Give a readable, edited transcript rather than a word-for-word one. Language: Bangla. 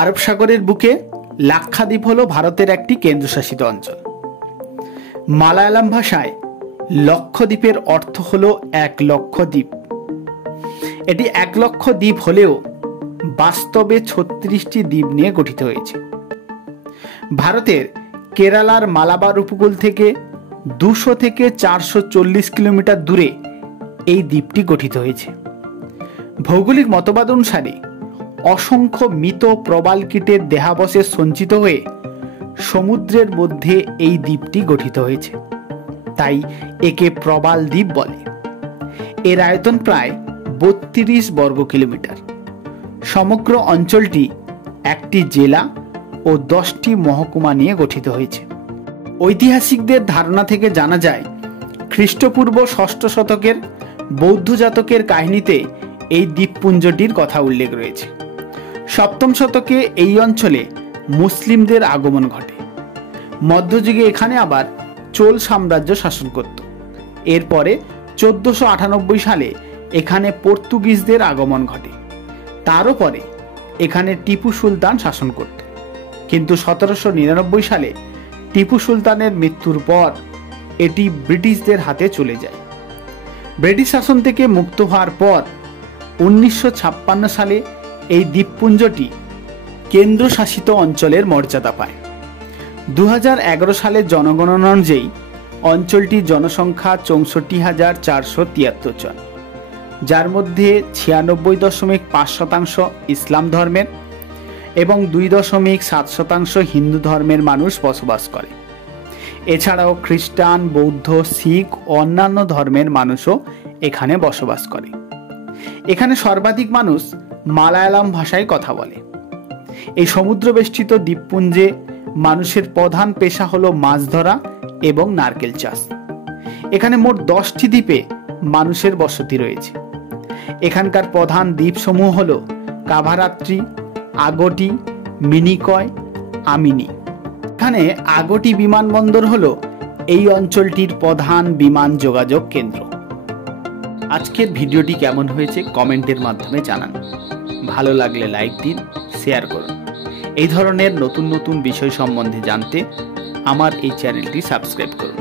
আরব সাগরের বুকে লাক্ষাদ্বীপ হলো ভারতের একটি কেন্দ্রশাসিত অঞ্চল। মালায়ালাম ভাষায় লক্ষদ্বীপের অর্থ হলো 1 লক্ষ দ্বীপ। এটি 1 লক্ষ দ্বীপ হলেও বাস্তবে 36টি দ্বীপ নিয়ে গঠিত হয়েছে। ভারতের কেরালার মালাবার উপকূল থেকে 200 থেকে 440 কিলোমিটার দূরে এই দ্বীপটি গঠিত হয়েছে। ভৌগোলিক মতবাদ অনুসারে অসংখ্য মৃত প্রবাল কীটের দেহাবশেষ সঞ্চিত হয়ে সমুদ্রের মধ্যে এই দ্বীপটি গঠিত হয়েছে, তাই একে প্রবাল দ্বীপ বলে। এর আয়তন প্রায় 32 বর্গ কিলোমিটার। সমগ্র অঞ্চলটি একটি জেলা ও 10টি মহকুমা নিয়ে গঠিত হয়েছে। ঐতিহাসিকদের ধারণা থেকে জানা যায়, খ্রিস্টপূর্ব 6ষ্ঠ শতকের বৌদ্ধ জাতকের কাহিনীতে এই দ্বীপপুঞ্জটির কথা উল্লেখ রয়েছে। 7ম শতকে এই অঞ্চলে মুসলিমদের আগমন ঘটে। মধ্যযুগে এখানে আবার চোল সাম্রাজ্য শাসন করত। এরপরে 1498 সালে এখানে পর্তুগিজদের আগমন ঘটে। তারও পরে এখানে টিপু সুলতান শাসন করত, কিন্তু 1799 সালে টিপু সুলতানের মৃত্যুর পর এটি ব্রিটিশদের হাতে চলে যায়। ব্রিটিশ শাসন থেকে মুক্ত হওয়ার পর 1956 সালে এই দ্বীপপুঞ্জটি কেন্দ্রশাসিত অঞ্চলের মর্যাদা পায়। 2011 সালের জনগণনা অনুযায়ী অঞ্চলটির জনসংখ্যা 64,473 জন, যার মধ্যে 96.5% ইসলাম ধর্মের এবং 2.7% হিন্দু ধর্মের মানুষ বসবাস করে। এছাড়াও খ্রিস্টান, বৌদ্ধ, শিখ ও অন্যান্য ধর্মের মানুষও এখানে বসবাস করে। এখানে সর্বাধিক মানুষ মালায়ালাম ভাষায় কথা বলে। এই সমুদ্রবেষ্টিত দ্বীপপুঞ্জে মানুষের প্রধান পেশা হলো মাছ ধরা এবং নারকেল চাষ। এখানে মোট 10টি দ্বীপে মানুষের বসতি রয়েছে। এখানকার প্রধান দ্বীপসমূহ হলো কাভারাত্রি, আগটি, মিনিকয়, আমিনি। এখানে আগটি বিমানবন্দর হলো এই অঞ্চলটির প্রধান বিমান যোগাযোগ কেন্দ্র। আজকের ভিডিওটি কেমন হয়েছে কমেন্টের মাধ্যমে জানান। ভালো লাগলে লাইক দিন, শেয়ার করুন। এই ধরনের নতুন নতুন বিষয় সম্বন্ধে জানতে আমার এই চ্যানেলটি সাবস্ক্রাইব করুন।